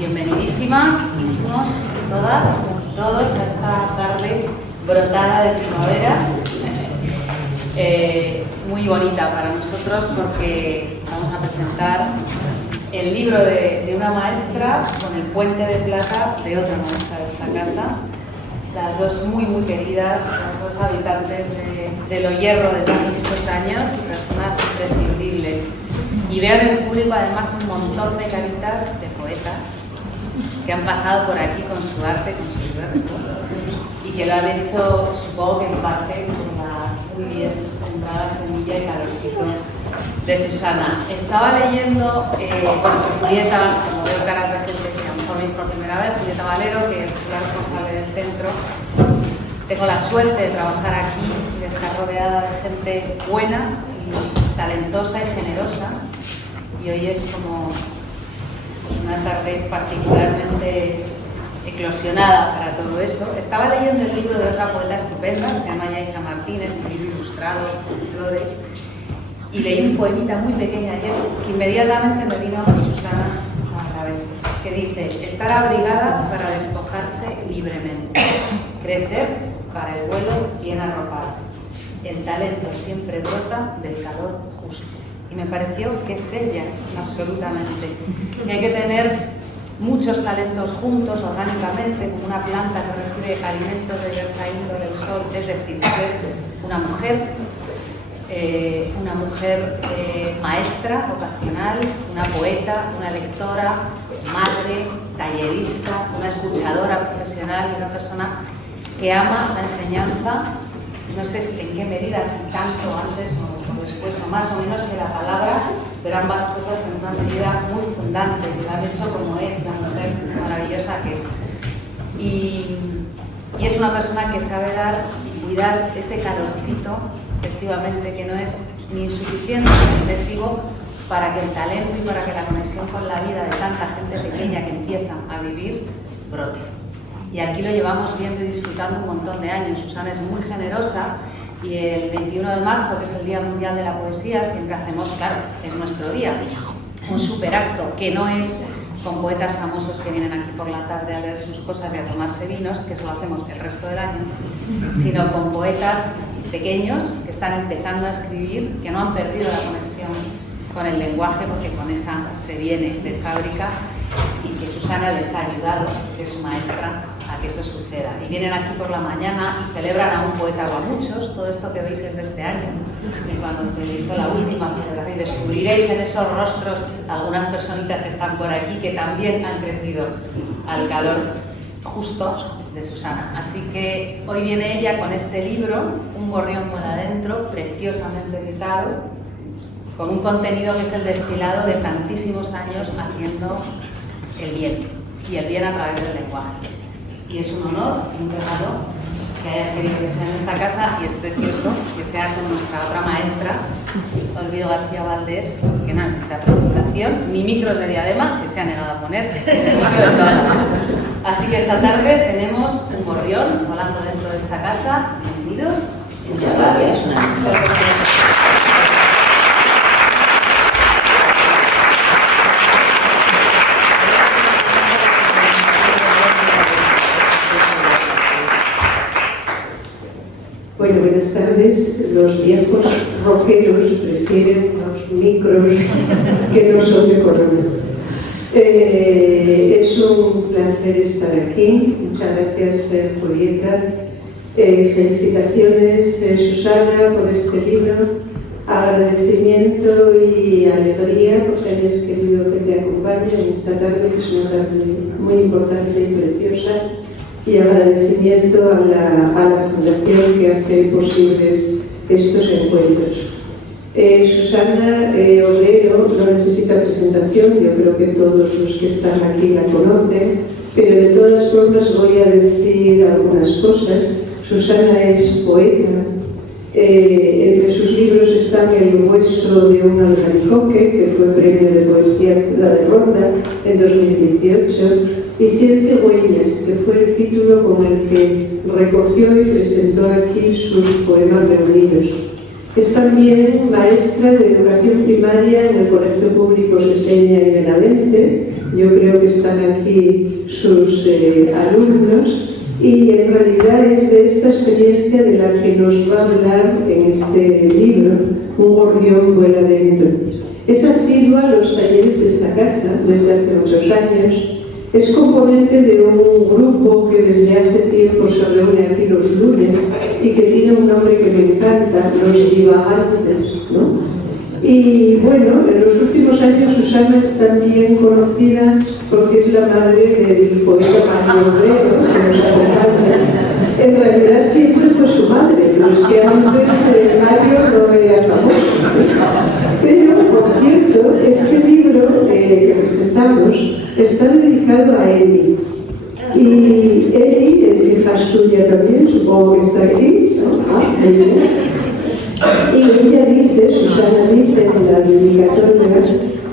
Bienvenidísimas, todas, todos a esta tarde brotada de primavera, muy bonita para nosotros porque vamos a presentar el libro de una maestra con el puente de plata de otra maestra de esta casa, las dos muy queridas, las dos habitantes de Lo Hierro desde hace muchos años y personas imprescindibles. Y veo en el público además un montón de caritas de poetas que han pasado por aquí con su arte, con sus versos, y que lo han hecho, supongo que en parte con la muy bien sembrada semilla y calorcito de Susana. Estaba leyendo, su Julieta, como veo caras de gente que a lo mejor veis por primera vez, Julieta Valero, que es la responsable del centro. Tengo la suerte de trabajar aquí y de estar rodeada de gente buena y talentosa y generosa, y hoy es como una tarde particularmente eclosionada para todo eso. Estaba leyendo el libro de otra poeta estupenda, que se llama Yaisa Martínez, un libro ilustrado, flores, y leí un poemita muy pequeño ayer que inmediatamente me vino a Susana a la cabeza, que dice: estar abrigada para despojarse libremente, crecer para el vuelo bien arropado, el talento siempre brota del calor justo. Y me pareció que es ella, absolutamente. Que hay que tener muchos talentos juntos, orgánicamente, como una planta que recibe alimentos de diversa índole del sol, es decir, ser una mujer maestra vocacional, una poeta, una lectora, madre, tallerista, una escuchadora profesional y una persona que ama la enseñanza. No sé en qué medida, si tanto antes o después, o más o menos que la palabra, pero ambas cosas en una medida muy fundante, que la han hecho como es, la mujer maravillosa que es. Y es una persona que sabe dar y cuidar ese calorcito, efectivamente, que no es ni insuficiente ni excesivo para que el talento y para que la conexión con la vida de tanta gente pequeña que empieza a vivir brote. Y aquí lo llevamos viendo y disfrutando un montón de años. Susana es muy generosa y el 21 de marzo, que es el Día Mundial de la Poesía, siempre hacemos, claro, es nuestro día, un superacto que no es con poetas famosos que vienen aquí por la tarde a leer sus cosas y a tomarse vinos, que eso lo hacemos el resto del año, sino con poetas pequeños que están empezando a escribir, que no han perdido la conexión con el lenguaje, porque con esa se viene de fábrica, y que Susana les ha ayudado, que es su maestra, a que eso suceda. Y vienen aquí por la mañana y celebran a un poeta o a muchos. Todo esto que veis es de este año, y cuando se hizo la última celebración descubriréis en esos rostros algunas personitas que están por aquí que también han crecido al calor justo de Susana. Así que hoy viene ella con este libro, Un gorrión por adentro, preciosamente editado, con un contenido que es el destilado de tantísimos años haciendo el bien, y el bien a través del lenguaje. Y es un honor y un regalo que hayas querido que sea en esta casa, y es precioso que sea con nuestra otra maestra, Olvido García Valdés, que nada, la presentación, ni micros de diadema, que se ha negado a poner, así que esta tarde tenemos un gorrión volando dentro de esta casa. Bienvenidos. Muchas gracias. Bueno, buenas tardes. Los viejos rockeros prefieren los micros que no son de corona. Es un placer estar aquí. Muchas gracias, Julieta. Felicitaciones, Susana, por este libro. Agradecimiento y alegría porque hayas querido que te acompañe en esta tarde, que es una tarde muy importante y preciosa. Y agradecimiento a la Fundación que hace posibles estos encuentros. Susana Obrero no necesita presentación, yo creo que todos los que están aquí la conocen, pero de todas formas voy a decir algunas cosas. Susana es poeta. Entre sus libros están El hueso de un albaricoque, que fue premio de poesía Ciudad de Ronda en 2018, y 100 cigüeñas, que fue el título con el que recogió y presentó aquí sus poemas reunidos. Es también maestra de educación primaria en el Colegio Público Seseña y Benavente. Yo creo que están aquí sus alumnos, y en realidad es de esta experiencia de la que nos va a hablar en este libro, Un gorrión vuela dentro. Es asidua a los talleres de esta casa desde hace muchos años. Es componente de un grupo que desde hace tiempo se reúne aquí los lunes y que tiene un nombre que me encanta, Los Divagantes, ¿no? Y bueno, en los últimos años Susana es también conocida porque es la madre del poeta Mario Obrero, que nos acompaña. En realidad siempre fue su madre, los que antes Mario no era famoso. Pero, por cierto, este libro que presentamos está dedicado a Eli. Y Eli es hija suya también, supongo que está aquí, ¿no? Muy bien. Y ella dice, Susana dice en la dedicatoria,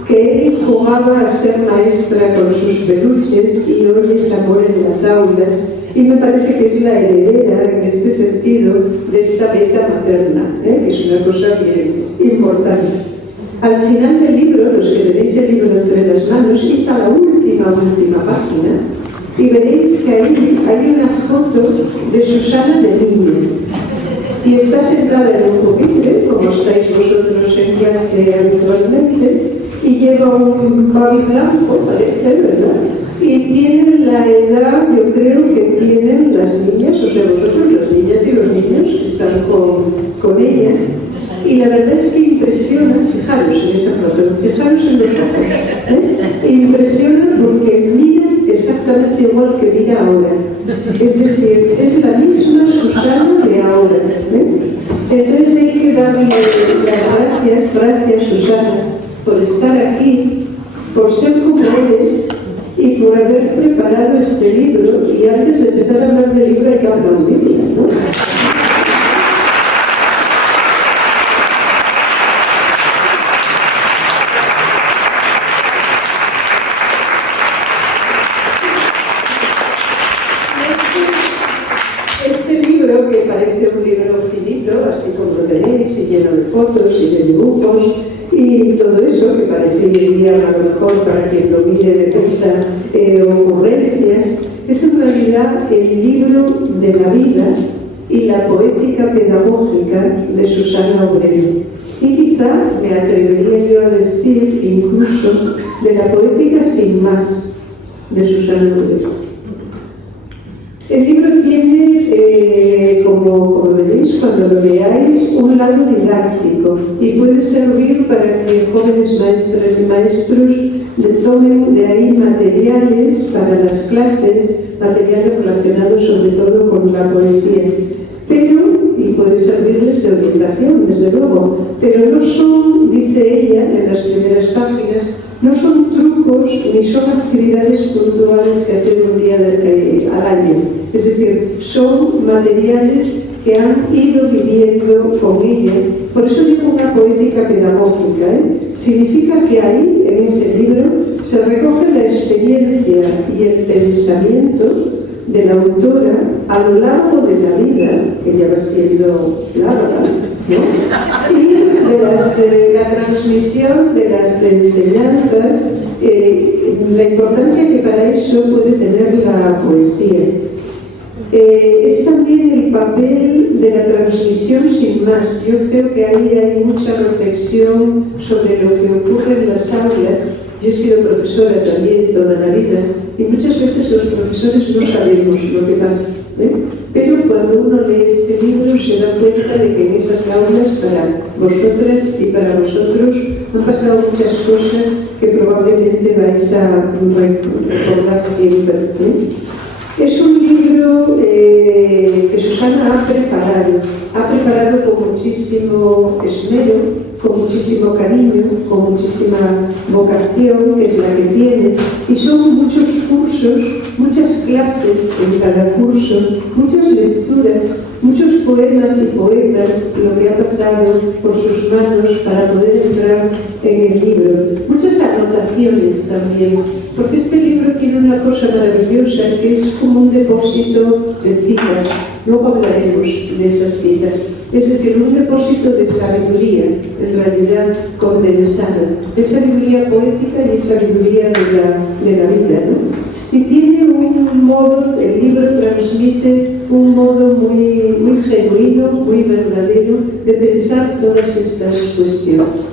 que Eli jugaba a ser maestra con sus peluches y hoy es amor en las aulas, y me parece que es la heredera en este sentido de esta beta materna, que es una cosa bien importante. Al final del libro, los que tenéis el libro entre las manos, quizá la última página, y veréis que ahí hay una foto de Susana de niña. Y está sentada en un pupitre, como estáis vosotros en clase habitualmente, y lleva un babi blanco, parece, ¿verdad? Y tiene la edad, yo creo que tienen las niñas, o sea, vosotros, las niñas y los niños que están con ella. Y la verdad es que impresiona, fijaros en esa foto, fijaros en los ojos, impresiona porque mira exactamente igual que mira ahora. Es decir, es la misma Susana de ahora. Entonces hay que darle las gracias Susana, por estar aquí, por ser como eres y por haber preparado este libro. Y antes de empezar a hablar del libro hay que aplaudirla, ¿no? Que parece un libro finito, así como lo tenéis, y lleno de fotos y de dibujos y todo eso, que parecería a lo mejor para quien lo mire deprisa ocurrencias, es en realidad el libro de la vida y la poética pedagógica de Susana Obrero. Y quizá me atrevería yo a decir incluso de la poética sin más de Susana Obrero. El libro tiene, como veréis cuando lo veáis, un lado didáctico y puede servir para que jóvenes maestras y maestros tomen de ahí materiales para las clases, materiales relacionados sobre todo con la poesía. Y puede servirles de orientación, desde luego, pero no son, dice ella en las primeras páginas, no son trucos ni son actividades puntuales que hacer un día al año. Es decir, son materiales que han ido viviendo con ella. Por eso digo una poética pedagógica. Significa que ahí, en ese libro, se recoge la experiencia y el pensamiento de la autora a lo largo de la vida, que ya va siendo larga, ¿no? Y de la transmisión de las enseñanzas, la importancia que para eso puede tener la poesía. Es también el papel de la transmisión sin más. Yo creo que ahí hay mucha reflexión sobre lo que ocurre en las aulas. Yo he sido profesora también toda la vida y muchas veces los profesores no sabemos lo que pasa, pero cuando uno lee este libro se da cuenta de que en esas aulas para vosotras y para vosotros han pasado muchas cosas que probablemente vais a recordar siempre. Es un libro que Susana ha preparado con muchísimo esmero, con muchísimo cariño, con muchísima vocación, que es la que tiene, y son muchos cursos, muchas clases en cada curso, muchas lecturas, muchos poemas y poetas, lo que ha pasado por sus manos para poder entrar en el libro, muchas anotaciones también, porque este libro tiene una cosa maravillosa que es como un depósito de citas. Luego hablaremos de esas citas. Es decir, un depósito de sabiduría, en realidad condensada, de sabiduría poética y sabiduría de la vida, ¿no? Y tiene un modo, el libro transmite un modo muy genuino, muy verdadero de pensar todas estas cuestiones.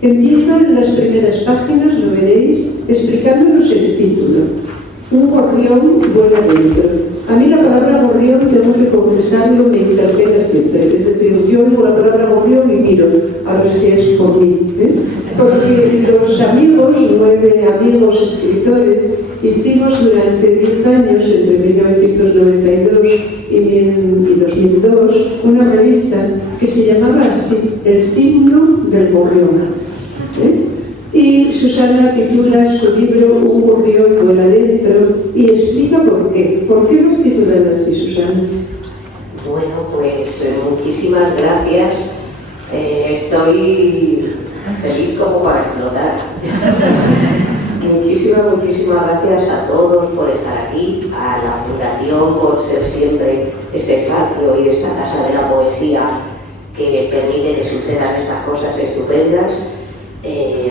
Empiezo en las primeras páginas, lo veréis, explicándonos el título. Un gorrión vuela dentro. A mí la palabra gorrión, tengo que confesarlo, me interpela siempre. Es decir, yo oigo la palabra gorrión y miro a ver si es por mí, ¿eh? Porque los amigos, 9 amigos escritores, hicimos durante 10 años, entre 1992 y 2002, una revista que se llamaba así, El signo del gorrión. Y Susana titula su libro Un gorrión vuela dentro y explica por qué. ¿Por qué lo has titulado así, Susana? Bueno, pues muchísimas gracias. Estoy feliz como para explotar. Muchísimas gracias a todos por estar aquí, a la Fundación por ser siempre este espacio y esta casa de la poesía que permite que sucedan estas cosas estupendas.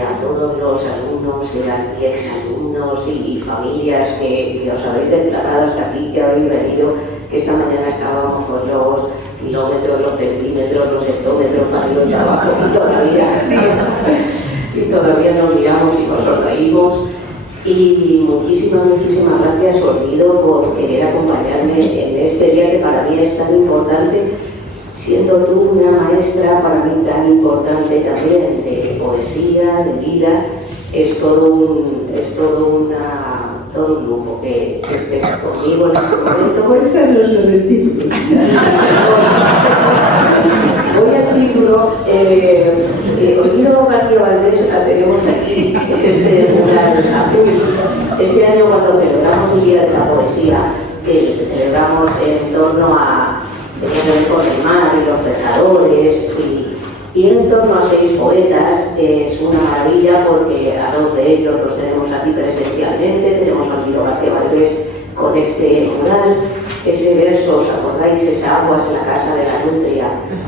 A todos los alumnos y exalumnos y familias que os habéis desplazado hasta aquí, que habéis venido, que esta mañana estábamos con los kilómetros, los centímetros, los hectómetros para ir al trabajo y todavía nos miramos y nos sonreímos. Y muchísimas gracias, Olvido, por querer acompañarme en este día que para mí es tan importante, siendo tú una maestra para mí tan importante también de poesía, de vida. Es todo un lujo que estés conmigo en este momento. Cuéntanos lo del título. Voy al título. Olvido García Valdés, la tenemos aquí, es este mural azul. Este año, cuando celebramos el Día de la Poesía, que celebramos en torno a tenía que ver con el mar y los pescadores y en torno a 6 poetas. Es una maravilla porque a 2 de ellos los tenemos aquí presencialmente. Tenemos a Olvido García Valdés con este mural, ese verso, ¿os acordáis? Esa agua es la casa de la nutria,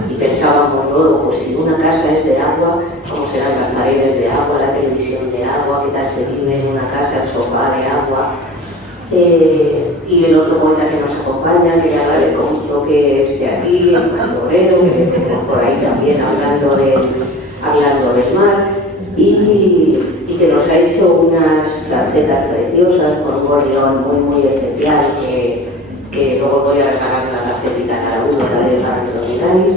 y pensábamos luego, pues si una casa es de agua, ¿cómo serán las paredes de agua, la televisión de agua, qué tal se vive en una casa, el sofá de agua? Y el otro poeta que nos acompaña, que le agradezco mucho que esté aquí, el Obrero, que tenemos por ahí también hablando del mar, y que nos ha hecho unas tarjetas preciosas con un gorrión muy especial, que luego voy a regalar la tarjetita a cada uno para que lo miráis.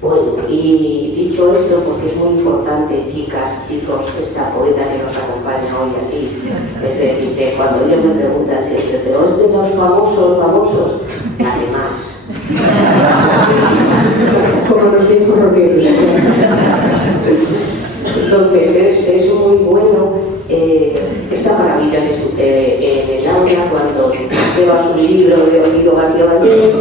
Bueno, y dicho esto, porque es muy importante, chicas, chicos, esta poeta que nos acompaña hoy aquí, que cuando ellos me preguntan siempre, pero es de los famosos, la que más. Como los 5 rockeros. Entonces es muy bueno esta maravilla que sucede en el aula cuando llevas un libro de Olvido García Valdés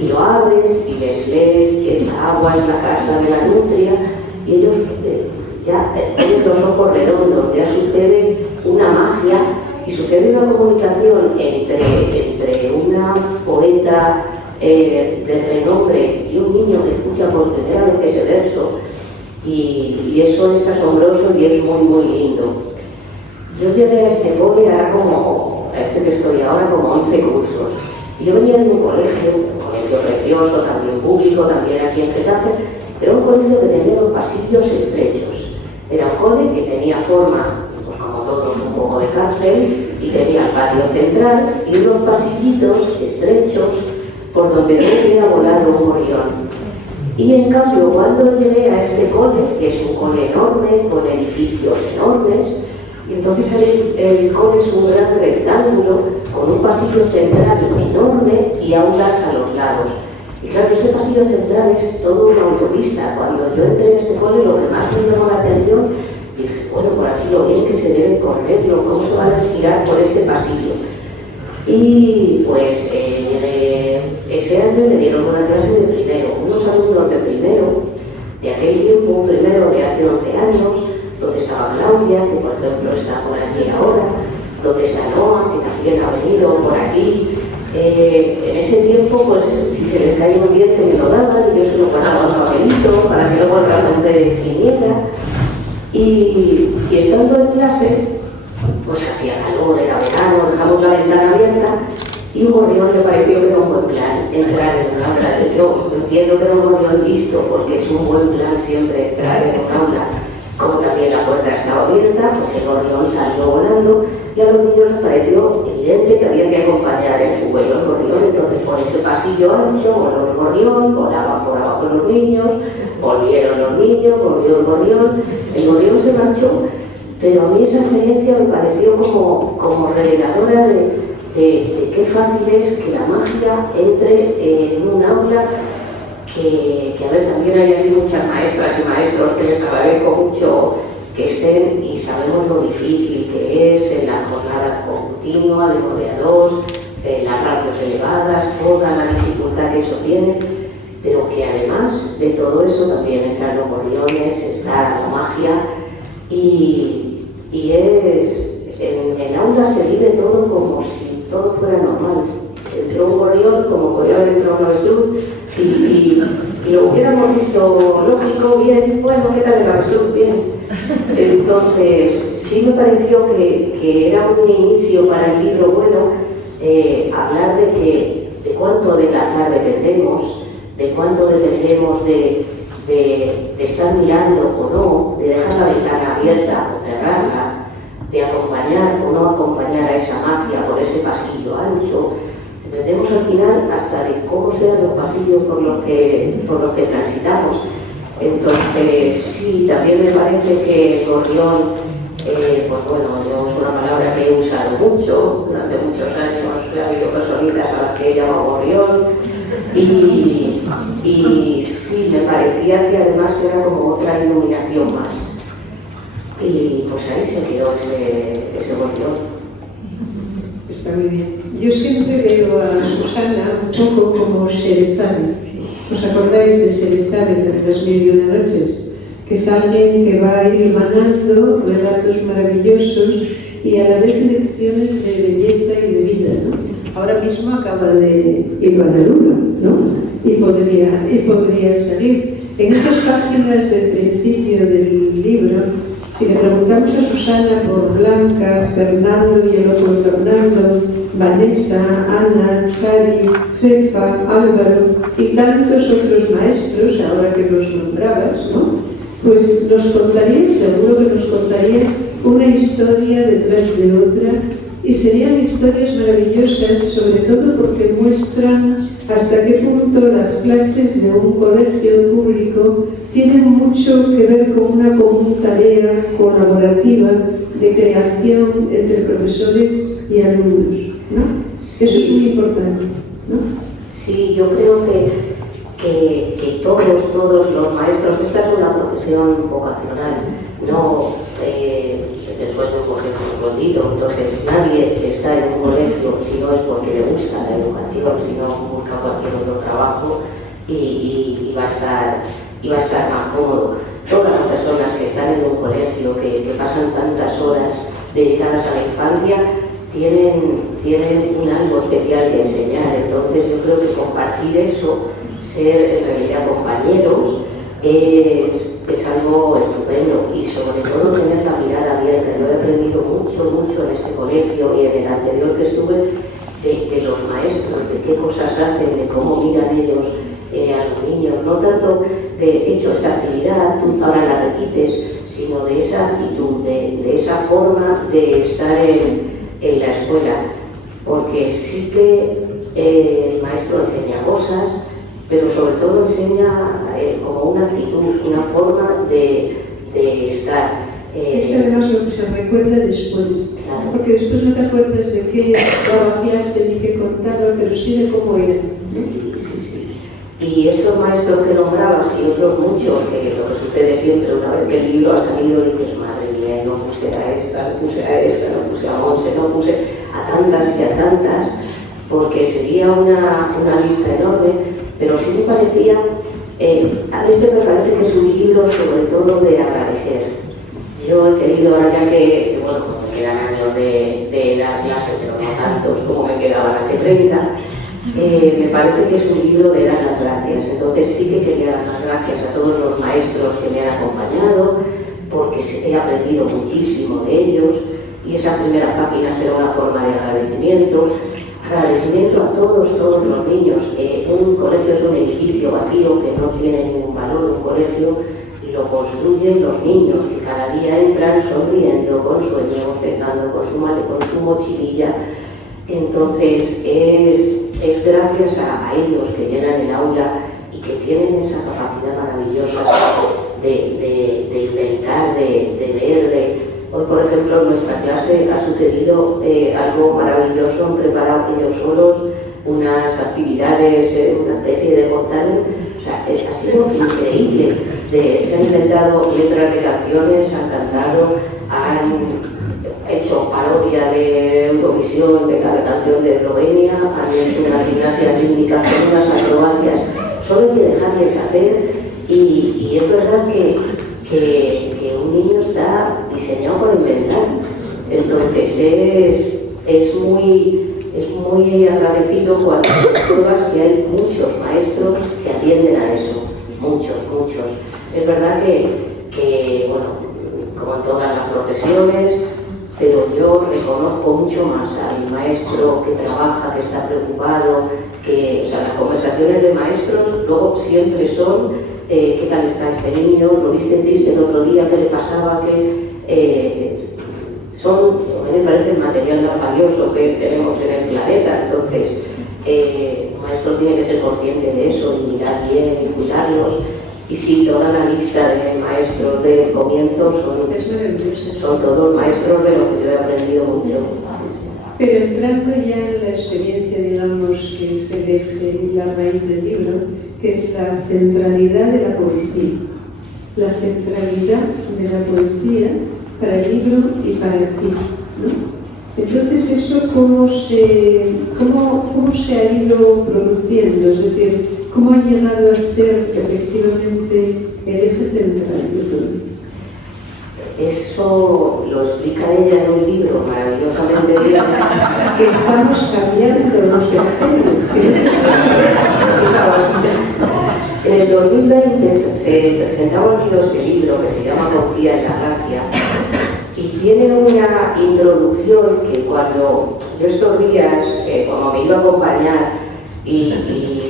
y lo abres y les lees que esa agua es la casa de la nutria, y ellos ya tienen los ojos redondos, ya sucede una magia y sucede una comunicación entre una poeta de renombre y un niño que escucha por primera vez ese verso, y eso es asombroso y es muy lindo. Yo llegué a este cole ahora como, a este que estoy ahora, como 11 cursos. Y yo venía de un colegio precioso, también público, también aquí en Getafe, pero un colegio que tenía 2 pasillos estrechos. Era un cole que tenía forma, pues como todos, un poco de cárcel, y tenía el patio central y unos pasillitos estrechos por donde no hubiera volado un gorrión. Y en cambio, cuando llegué a este cole, que es un cole enorme, con edificios enormes, y entonces el cole es un gran rectángulo con un pasillo central enorme y aulas a los lados. Y claro, este pasillo central es todo una autopista. Cuando yo entré en este cole, lo que más me llamó la atención, dije, bueno, por aquí lo bien que se debe correr, cómo se van a girar por este pasillo. Y pues ese año me dieron una clase de primero, unos alumnos de primero, de aquel tiempo, un primero de hace 11 años, donde estaba Claudia, que por ejemplo está por aquí ahora, donde está Noa, que también ha venido por aquí, En ese tiempo, pues si se les caía un diente me lo daban y yo se lo guardaba en un papelito para que luego realmente viniera. Y estando en clase, pues hacía calor, era verano, dejamos la ventana abierta y un gorrión le pareció que era un buen plan entrar en un aula. Yo entiendo que era un gorrión listo porque es un buen plan siempre entrar en un aula. Como también la puerta estaba abierta, pues el gorrión salió volando y a los niños les pareció evidente que había que acompañar en su vuelo el gorrión. Entonces por ese pasillo ancho voló el gorrión, volaban por abajo los niños, volvieron los niños, volvió el gorrión se marchó, pero a mí esa experiencia me pareció como reveladora de qué fácil es que la magia entre en un aula. Que a ver, también hay aquí muchas maestras y maestros que les agradezco mucho que estén y sabemos lo difícil que es en la jornada continua de 9 a 2, las ratios elevadas, toda la dificultad que eso tiene, pero que además de todo eso también entran los gorriones, está la magia y en el aula se vive todo como si todo fuera normal. Entró un gorrión como podía haber entrado un avestruz y lo hubiéramos visto lógico, bien, bueno, ¿qué tal el avestruz? Bien. Entonces, sí me pareció que era un inicio para el libro bueno hablar de cuánto del azar dependemos, de cuánto dependemos de estar mirando o no, de dejar la ventana abierta o cerrarla, de acompañar o no acompañar a esa magia por ese pasillo ancho. Dependemos al final hasta de cómo sean los pasillos por los que transitamos. Entonces, sí, también me parece que el gorrión, pues bueno, yo es una palabra que he usado mucho, durante muchos años ha habido personitas a las que he llamado gorrión, y sí, me parecía que además era como otra iluminación más. Y pues ahí se quedó ese gorrión. Está muy bien. Yo siempre veo a Susana un poco como Sherezade. ¿Os acordáis de Sherezade de las Mil y una Noches? Que es alguien que va a ir emanando relatos maravillosos y a la vez lecciones de belleza y de vida, ¿no? Ahora mismo acaba de ir a la luna, ¿no? Y podría salir. En esas páginas del principio del libro, si le preguntamos a Susana por Blanca, Fernando y el otro Fernando, Vanessa, Ana, Chari, Fefa, Álvaro y tantos otros maestros, ahora que los nombrabas, ¿no? Pues nos contarías, seguro que nos contarías una historia detrás de otra y serían historias maravillosas, sobre todo porque muestran hasta qué punto las clases de un colegio público tienen mucho que ver con una común tarea colaborativa de creación entre profesores y alumnos, ¿no? Eso es muy importante, ¿no? Sí, yo creo que todos los maestros, esta es una profesión vocacional, no después de un colegio escondido, entonces nadie está en un colegio si no es porque le gusta la educación, si no busca cualquier otro trabajo y va a estar más cómodo. Todas las personas que están en un colegio, que pasan tantas horas dedicadas a la infancia, tienen un algo especial que enseñar. Entonces yo creo que compartir eso, ser en realidad compañeros, es algo estupendo y sobre todo tener la mirada abierta. Yo he aprendido mucho en este colegio y en el anterior que estuve de los maestros, de qué cosas hacen, de cómo miran ellos a los niños, no tanto de hecho esta actividad, tú ahora la repites, sino de esa actitud, de esa forma de estar en la escuela, porque sí que el maestro enseña cosas, pero sobre todo enseña como una actitud, una forma de estar. Es además lo que se recuerda después, Claro. porque después no te acuerdas de qué daba clase ni qué contaba, pero sí de cómo era. Sí. Y estos maestros que nombrabas y otros muchos, que lo que sucede siempre una vez que el libro ha salido, dices, madre mía, no puse a esta, no puse a esta, no puse a Monse, no puse a tantas y a tantas, porque sería una lista enorme, pero sí me parecía, a veces me parece que es un libro sobre todo de agradecer. Yo he querido, ahora ya que bueno, me quedan años de la clase, pero no tantos como me quedaban hace 30, me parece que es un libro de dar las gracias. Entonces sí que quería dar las gracias a todos los maestros que me han acompañado, porque he aprendido muchísimo de ellos, y esas primeras páginas era una forma de agradecimiento. Agradecimiento a todos los niños. Un colegio es un edificio vacío que no tiene ningún valor. Un colegio lo construyen los niños, que cada día entran sonriendo, con sueños, bostezando, con su mochililla. Entonces es gracias a ellos que llenan el aula y que tienen esa capacidad maravillosa de inventar, de leer. Hoy, por ejemplo, en nuestra clase ha sucedido algo maravilloso. Han preparado ellos solos unas actividades, una especie de contario. O sea, ha sido increíble. Se han inventado letras de canciones, han cantado, han hecho parodia de Eurovisión, de cada canción de Eslovenia, han hecho una gimnasia rítmica con unas acrobacias. Solo hay que dejarles hacer, y es verdad que un niño está diseñado para inventar. Entonces es muy agradecido cuando pruebas que hay muchos maestros que atienden a eso, muchos. Es verdad que bueno, como en todas las profesiones, pero yo reconozco mucho más al maestro que trabaja, que está preocupado, o sea, las conversaciones de maestros luego siempre son ¿qué tal está este niño? ¿Lo viste triste el otro día? ¿Qué le pasaba? A mí me parece el material más valioso que tenemos en el planeta. Entonces, un maestro tiene que ser consciente de eso y mirar bien y cuidarlos. Y sí, toda la lista de maestros de comienzo son todos maestros de los que yo he aprendido mucho. Pero entrando ya en la experiencia, digamos, que es el eje y la raíz del libro, que es la centralidad de la poesía. La centralidad de la poesía para el libro y para ti, ¿no? Entonces, ¿eso cómo se ha ido produciendo? Es decir, ¿cómo ha llegado a ser efectivamente el eje central de todo? Eso lo explica ella en un libro maravillosamente bien. Que estamos cambiando los ejes. En el 2020 se presentaba este libro que se llama Confía en la gracia, y tiene una introducción que cuando yo estos días, como me iba a acompañar y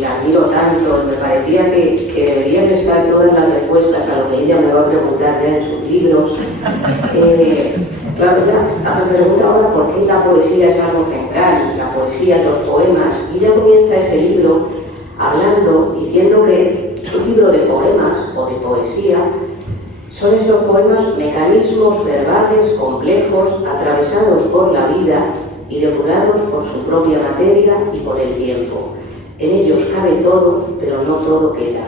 la miro tanto, me parecía que deberían estar todas las respuestas a lo que ella me va a preguntar ya en sus libros. Claro, ya me pregunta ahora por qué la poesía es algo central, la poesía, los poemas, y ya comienza ese libro hablando, diciendo que un libro de poemas o de poesía son estos poemas mecanismos verbales complejos atravesados por la vida y depurados por su propia materia y por el tiempo. En ellos cabe todo, pero no todo queda.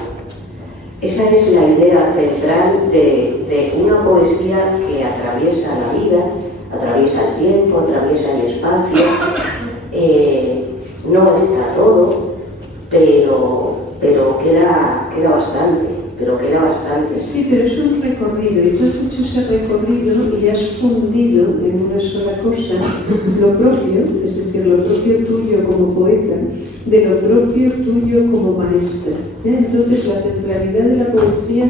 Esa es la idea central de una poesía que atraviesa la vida, atraviesa el tiempo, atraviesa el espacio. No está todo, pero queda bastante. Sí, pero es un recorrido, y tú has hecho ese recorrido y has fundido en una sola cosa lo propio, es decir, lo propio tuyo como poeta, de lo propio tuyo como maestra. Entonces, la centralidad de la poesía,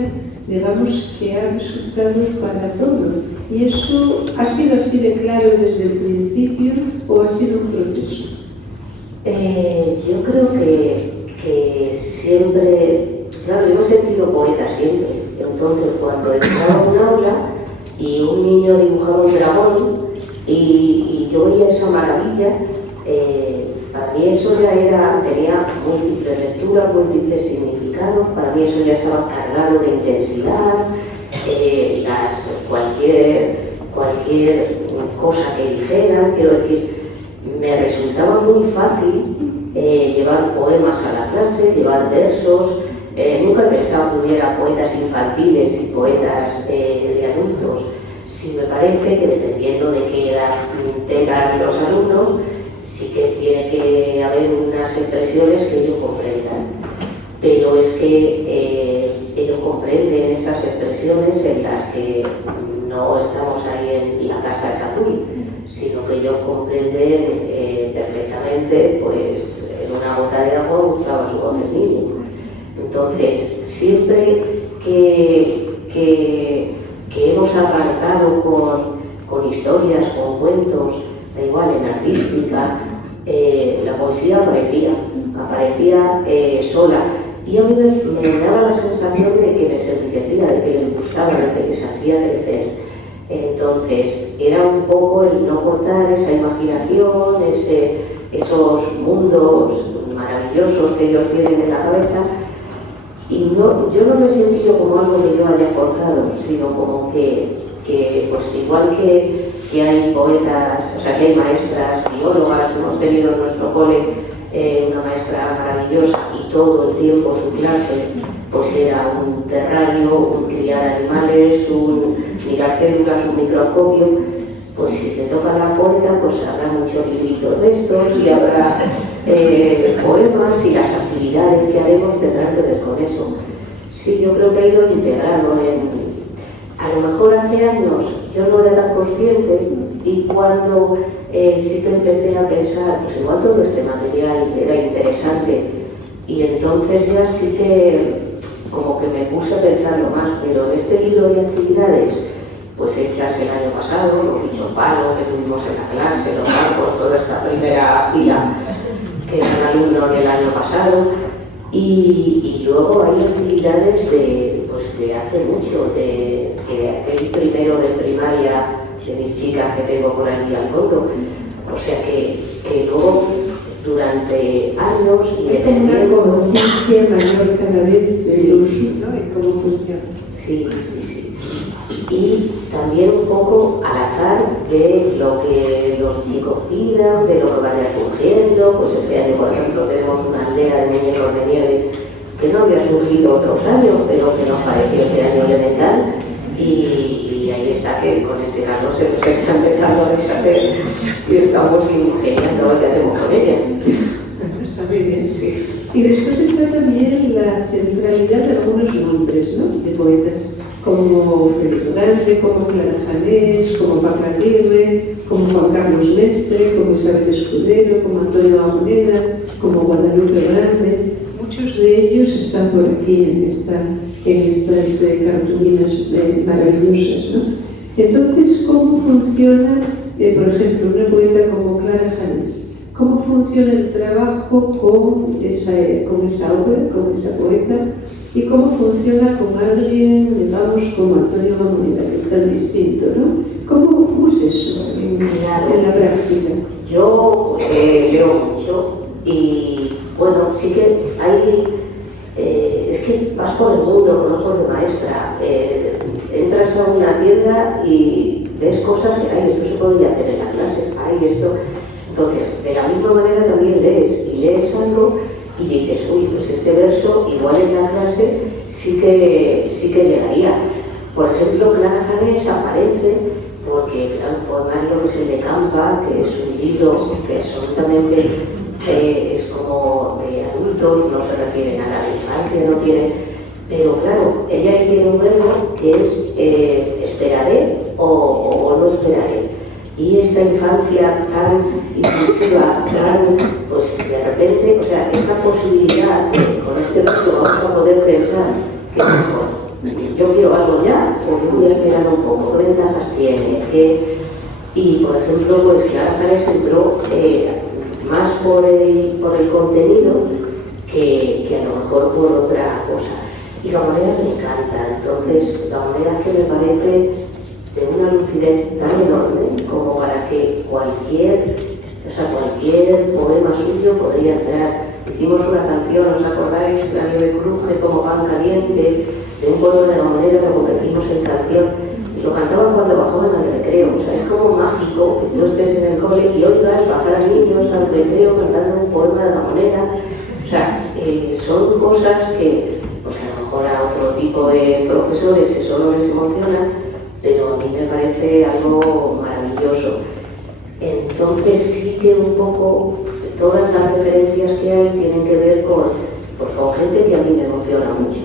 digamos que ha resultado para todo. ¿Y eso ha sido así de claro desde el principio o ha sido un proceso? Yo creo que siempre, claro, yo me he sentido poeta siempre. Entonces, cuando entraba a un aula y un niño dibujaba un dragón y yo veía esa maravilla, para mí eso ya tenía múltiples lecturas, múltiples significados. Para mí eso ya estaba cargado de intensidad. Cualquier cosa que dijeran, quiero decir, me resultaba muy fácil llevar poemas a la clase, llevar versos. Nunca he pensado que hubiera poetas infantiles y poetas de adultos. Sí, me parece que dependiendo de qué edad tengan los alumnos, sí que tiene que haber unas expresiones que ellos comprendan. Pero es que ellos comprenden esas expresiones en las que no estamos ahí en la casa es azul, sino que ellos comprenden perfectamente pues en una gota de agua buscaba su contenido. Entonces, siempre que hemos arrancado con historias, con cuentos, da igual, en artística, la poesía aparecía sola. Y a mí me daba la sensación de que les enriquecía, de que les gustaba, de que les hacía crecer. Entonces, era un poco el no cortar esa imaginación, esos mundos maravillosos que ellos tienen en la cabeza. Y yo no lo he sentido como algo que yo haya forzado, sino como que pues igual que hay poetas, o sea, que hay maestras biólogas, hemos tenido en nuestro cole una maestra maravillosa y todo el tiempo su clase pues era un terrario, un criar animales, un mirar células, un microscopio. Pues si te toca la poeta, pues habrá muchos libritos de estos y habrá poemas y las actividades que haremos tendrán que ver con eso. Sí, yo creo que he ido integrando a lo mejor hace años yo no era tan consciente y cuando sí que empecé a pensar, pues igual todo este material era interesante y entonces ya sí que como que me puse a pensarlo más, pero en este libro de actividades pues hechas el año pasado, los bichos palos que tuvimos en la clase, los barcos, toda esta primera fila que eran alumnos del año pasado y luego hay actividades de hace mucho, de aquel primero de primaria de mis chicas que tengo por allí al fondo, o sea que luego durante años y hay como una conciencia mayor cada vez del uso, ¿no? Y cómo funciona. Sí. Y también un poco al azar de lo que los chicos pidan, de lo que vaya surgiendo. Pues este año, por ejemplo, tenemos una aldea de muñecos de nieve que no había surgido otros años, pero que nos pareció este año elemental. Y ahí está que con este calor se nos está empezando a deshacer y estamos ingeniando a ver qué hacemos con ella. Está muy bien. Sí. Y después está también la centralidad de algunos nombres, ¿no? De poetas, como Félix Grande, como Clara Janés, como Paco Aguirre, como Juan Carlos Mestre, como Isabel Escudero, como Antonio Amoneda, como Guadalupe Grande. Muchos de ellos están por aquí en estas cartulinas maravillosas, ¿no? Entonces, ¿cómo funciona, por ejemplo, una poeta como Clara Janés? ¿Cómo funciona el trabajo con esa obra, con esa poeta? ¿Y cómo funciona con alguien, digamos, como Antonio Amoneda, que es tan distinto, ¿no? ¿Cómo es eso en la práctica? Yo leo mucho y, bueno, sí que hay... es que vas por el mundo con ojos de maestra. Entras a una tienda y ves cosas que, ay, esto se podría hacer en la clase, ay, esto... Entonces, de la misma manera también lees algo y dices, uy, pues este verso igual en la clase sí que llegaría. Por ejemplo, Clara Janés aparece porque era un poemario que es el de Campa, que es un libro que absolutamente es como de adultos, no se refieren a la infancia, no tiene... Pero claro, ella tiene un verbo que es esperaré o no esperaré. Y esta infancia tan impulsiva, pues de repente, o sea, esta posibilidad de con este verso vamos a poder pensar que mejor, yo quiero algo ya, porque voy a esperar un poco, qué ventajas tiene, y por ejemplo, pues Clara Janés entró más por el contenido que a lo mejor por otra cosa. Y Gamonera me encanta, entonces Gamonera que me parece de una lucidez tan enorme como para que cualquier poema suyo podría entrar. Hicimos una canción, ¿os acordáis? La nieve cruje como pan caliente, de un poema de Gamonera, lo convertimos en canción y lo cantaban cuando bajaban al recreo. O sea, es como mágico que tú estés en el cole y oigas bajar a niños al recreo cantando un poema de Gamonera. O sea, son cosas que, pues a lo mejor a otro tipo de profesores eso no les emociona, pero a mí me parece algo maravilloso. Entonces sí que un poco todas las referencias que hay tienen que ver con gente que a mí me emociona mucho,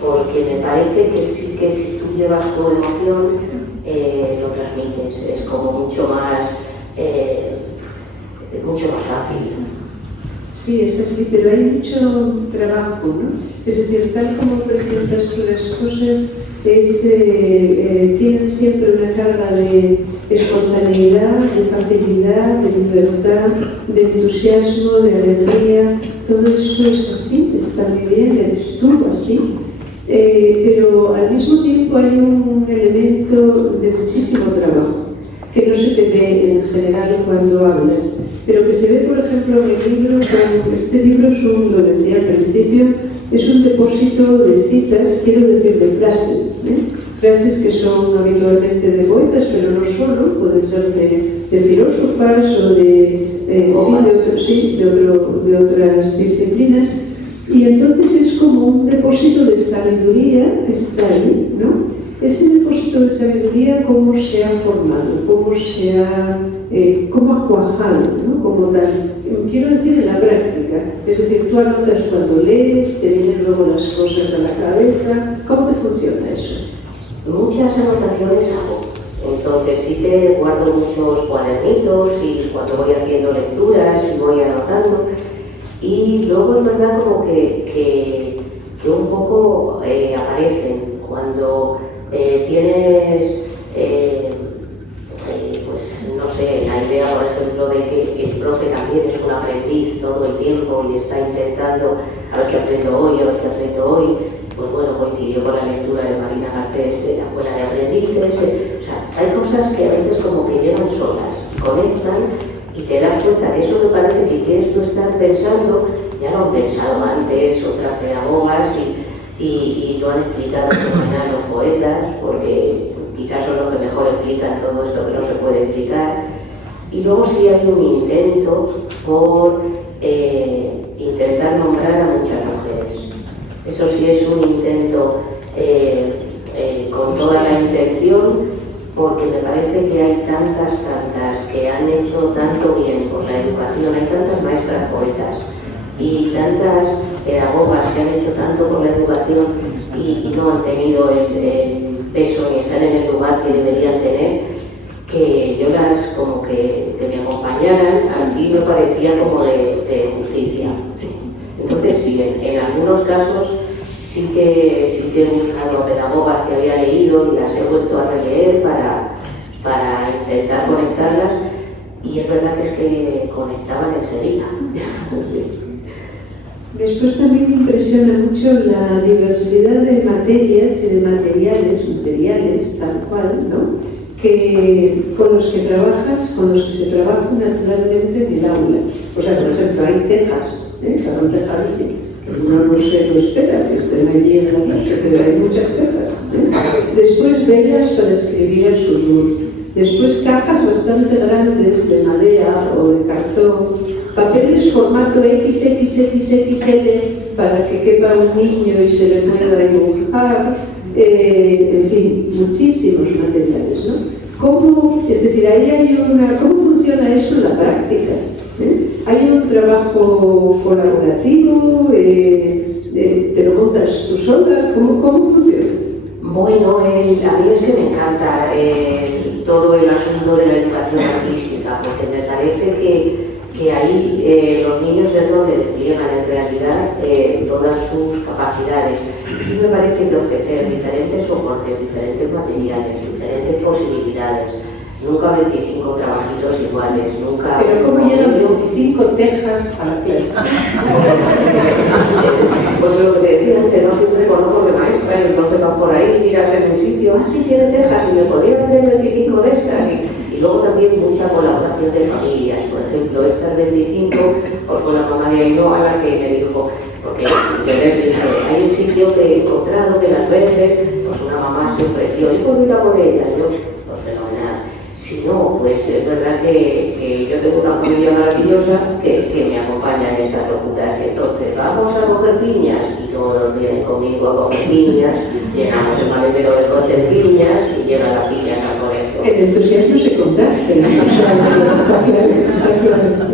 porque me parece que sí que si tú llevas tu emoción lo transmites, es como mucho más fácil. Sí, es así, pero hay mucho trabajo, ¿no? Es decir, tal como presentas tú las cosas, tienen siempre una carga de espontaneidad, de facilidad, de libertad, de entusiasmo, de alegría. Todo eso es así, está muy bien, eres tú así. Pero al mismo tiempo hay un elemento de muchísimo trabajo que no se te ve en general cuando hablas, pero que se ve, por ejemplo, en el libro. Este libro es lo decía al principio, es un depósito de citas, quiero decir, de frases, frases que son habitualmente de poetas, pero no solo, pueden ser de filósofas o de otras disciplinas. Y entonces es como un depósito de sabiduría que está ahí, ¿no? Ese depósito de sabiduría, cómo se ha formado, cómo ha cuajado, ¿no? Como tal, quiero decir, en la práctica. Es decir, tú anotas cuando lees, te vienen luego las cosas a la cabeza. ¿Cómo te funciona eso? Muchas anotaciones hago. Entonces sí que guardo muchos cuadernitos y cuando voy haciendo lecturas voy anotando. Y luego es verdad como que un poco aparecen cuando tienes, pues no sé, la idea, por ejemplo, de que el profe también es un aprendiz todo el tiempo y está intentando a ver qué aprendo hoy, pues bueno, coincidió con la lectura de Marina Garcés de la Escuela de Aprendices. O sea, hay cosas que a veces como que llegan solas, conectan y te das cuenta que eso que parece que quieres tú estar pensando, ya lo han pensado antes otras pedagogas y lo han explicado fenomenal los poetas, porque quizás son los que mejor explican todo esto que no se puede explicar. Y luego sí hay un intento por intentar nombrar a muchas mujeres. Eso sí es un intento con toda la intención, porque me parece que hay tantas que han hecho tanto bien por la educación, hay tantas maestras poetas y tantas pedagogas que han hecho tanto por la educación y no han tenido el peso ni están en el lugar que deberían tener, que yo las como que me acompañaran, a mí me parecía como de justicia. Sí. Entonces sí, en algunos casos sí que he buscado pedagogas que había leído y las he vuelto a releer para intentar conectarlas, y es verdad que es que conectaban enseguida. Después también me impresiona mucho la diversidad de materias y de materiales tal cual, ¿no? Con los que se trabaja naturalmente en el aula. O sea, por ejemplo, hay tejas, para un tejadillo. Uno no se lo espera que estén allí en la clase, pero hay muchas tejas. Después velas para escribir el susurro. Después cajas bastante grandes de madera o de cartón, papeles formato XXXXL para que quepa un niño y se le pueda dibujar, en fin, muchísimos materiales, ¿no? Es decir, ahí hay ¿cómo funciona eso en la práctica? ¿Hay un trabajo colaborativo? ¿Te lo montas tú sola? ¿Cómo funciona? Bueno, a mí es que me encanta todo el asunto de la educación artística, porque me parece que ahí los niños ven donde despliegan en realidad todas sus capacidades. Y me parece que ofrecer diferentes soportes, diferentes materiales, diferentes posibilidades, nunca 25 trabajitos iguales, nunca... Pero ¿cómo llegan 25 tejas a la clase? Pues lo que te decía, no siempre conozco de maestra, y entonces vas por ahí, miras en un sitio, sí tiene tejas, y me podría vender 25 de esas, y luego también mucha colaboración de familias. Por ejemplo, estas 25, pues fue la mamá de Ainhoa la que me dijo, porque hay un sitio que he encontrado que las vende, pues una mamá se ofreció, y puedo ir a por ella, yo, pues fenomenal. Si no, pues es verdad que yo tengo una familia maravillosa que me acompaña en estas locuras. Entonces, vamos a coger piñas, y todos vienen conmigo a coger piñas, llenamos el maletero del coche de piñas y llegan las piñas al colegio. El entusiasmo se contagia.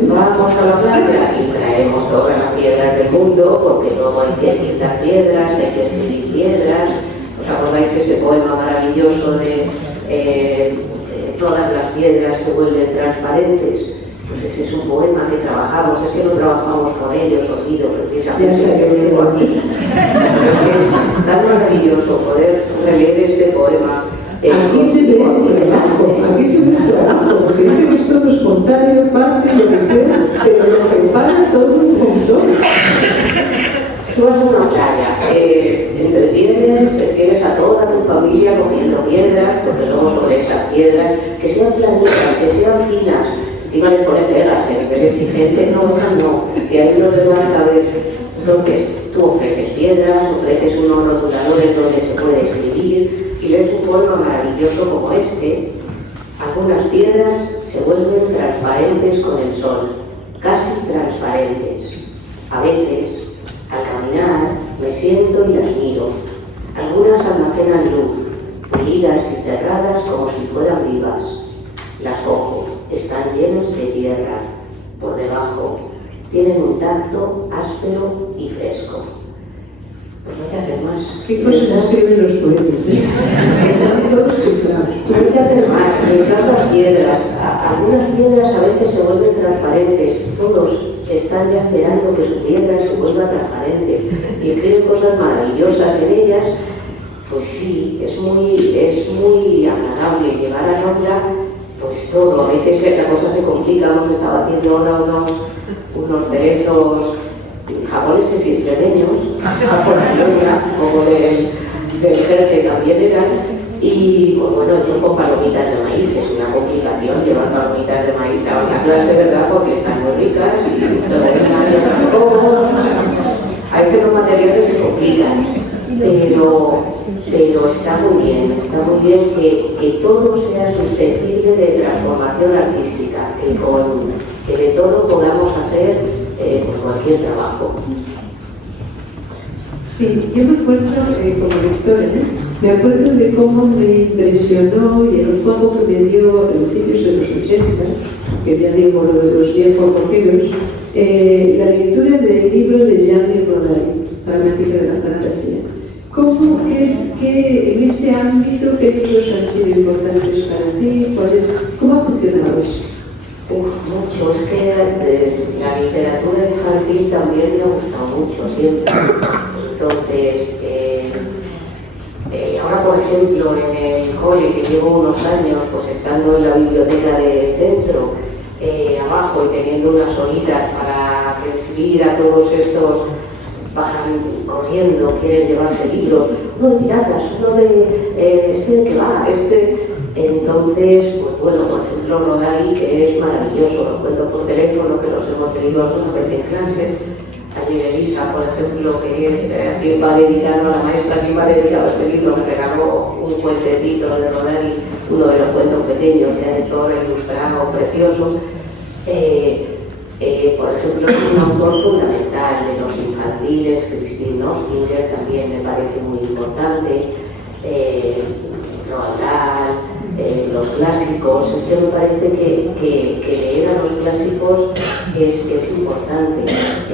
Vamos a la playa y traemos todas las piedras del mundo, porque luego hay que pintar piedras, hay que escribir piedras. ¿Os acordáis ese poema maravilloso de todas las piedras se vuelven transparentes? pues ese es un poema que trabajamos, es que no trabajamos con ellos, Guido, precisamente, que lo tengo aquí. Es tan maravilloso poder releer este poema. Aquí se ve el trabajo, porque dice que es todo espontáneo, fácil, lo que sea, pero lo prepara todo un montón. Tú vas a una playa, tienes a toda tu familia cogiendo piedras, porque luego sobre esas piedras, que sean planitas, que sean finas, encima les ponen pegas, pero exigente, no, que ahí no les van a caber. Entonces, tú ofreces piedras, ofreces unos rotuladores donde se puede escribir, y lees un poema maravilloso como este. Algunas piedras se vuelven transparentes con el sol, casi transparentes. A veces, al caminar, me siento y las miro. Algunas almacenan luz, pulidas y cerradas como si fueran vivas. Las cojo, están llenas de tierra. Por debajo, tienen un tacto áspero y fresco. Pues no hay que hacer más. ¿Qué cosas escriben los poetas? Están todos chiflados. No hay que hacer más, entrar las piedras. Algunas piedras a veces se vuelven transparentes. Todos están ya esperando que su piedra se vuelva transparente y escriben cosas maravillosas en ellas. Pues sí, es muy agradable llevar a Ronda pues todo. A veces la cosa se complica. Hemos estado haciendo ahora unos cerezos japoneses y extremeños, como del Jerque también eran, y pues bueno, hecho con palomitas de maíz. Es una complicación llevar palomitas de maíz a una clase, ¿verdad? Porque están muy ricas y todo. A veces los materiales se complican, pero está muy bien que todo sea susceptible de transformación artística, que de todo podamos hacer cualquier trabajo. Sí, yo me acuerdo como lectora, me acuerdo de cómo me impresionó y el juego que me dio a principios de los 80, que ya digo lo de los viejos rockeros, la lectura del libro de Jean-Louis Rodin, Gramática de la Fantasía. ¿Cómo, en ese ámbito, qué libros han sido importantes para ti? ¿Cómo ha funcionado eso? Mucho, es que la literatura infantil también me ha gustado mucho, siempre. Entonces, ahora por ejemplo en el cole, que llevo unos años, pues estando en la biblioteca del centro, abajo y teniendo unas horitas para recibir a todos estos, bajan corriendo, quieren llevarse libros, uno de piratas, uno de de qué va, entonces, pues bueno, por ejemplo, Rodari, que es maravilloso, los cuentos por teléfono, que los hemos tenido algunas veces en clase. Ayer Elisa, por ejemplo, que es a quien va dedicado, a la maestra a quien va dedicado este libro, me regaló un cuentecito de Rodari, uno de los cuentos pequeños que ha hecho ahora ilustrado, preciosos. Por ejemplo, es un autor fundamental de los infantiles, Christine Nostinger también me parece muy importante. Roald Dahl, los clásicos, me parece que leer a los clásicos es importante.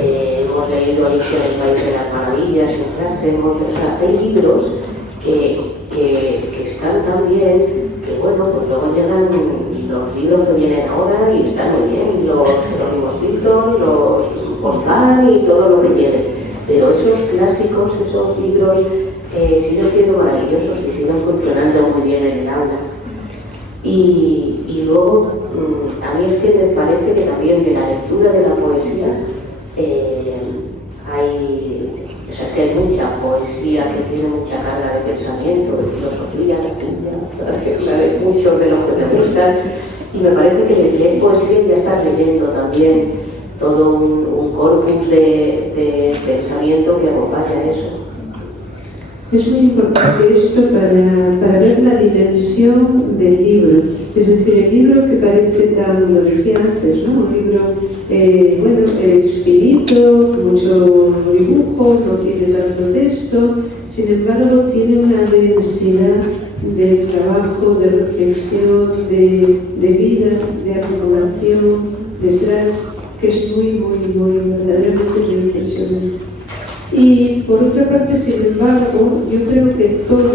Hemos leído Alicia en el País de las Maravillas en clase, hay libros que están tan bien, que bueno, pues luego llegan los libros que vienen ahora y están muy bien, los Jerónimo Stilton, los Volcán y todo lo que tienen. Pero esos clásicos, esos libros siguen siendo maravillosos y siguen funcionando muy bien en el aula. Y luego, a mí es que me parece que también de la lectura de la poesía hay mucha poesía que tiene mucha carga de pensamiento, de filosofía, la de muchos de los que me gustan, y me parece que leer poesía ya estás leyendo también todo un corpus de pensamiento que acompaña eso. Es muy importante esto para ver la dimensión del libro. Es decir, el libro que parece tan, lo decía antes, ¿no? Un libro, es finito, mucho dibujo, no tiene tanto texto, sin embargo tiene una densidad de trabajo, de reflexión, de vida, de acumulación detrás, que es muy, verdaderamente muy impresionante. Y por otra parte, sin embargo, yo creo que todo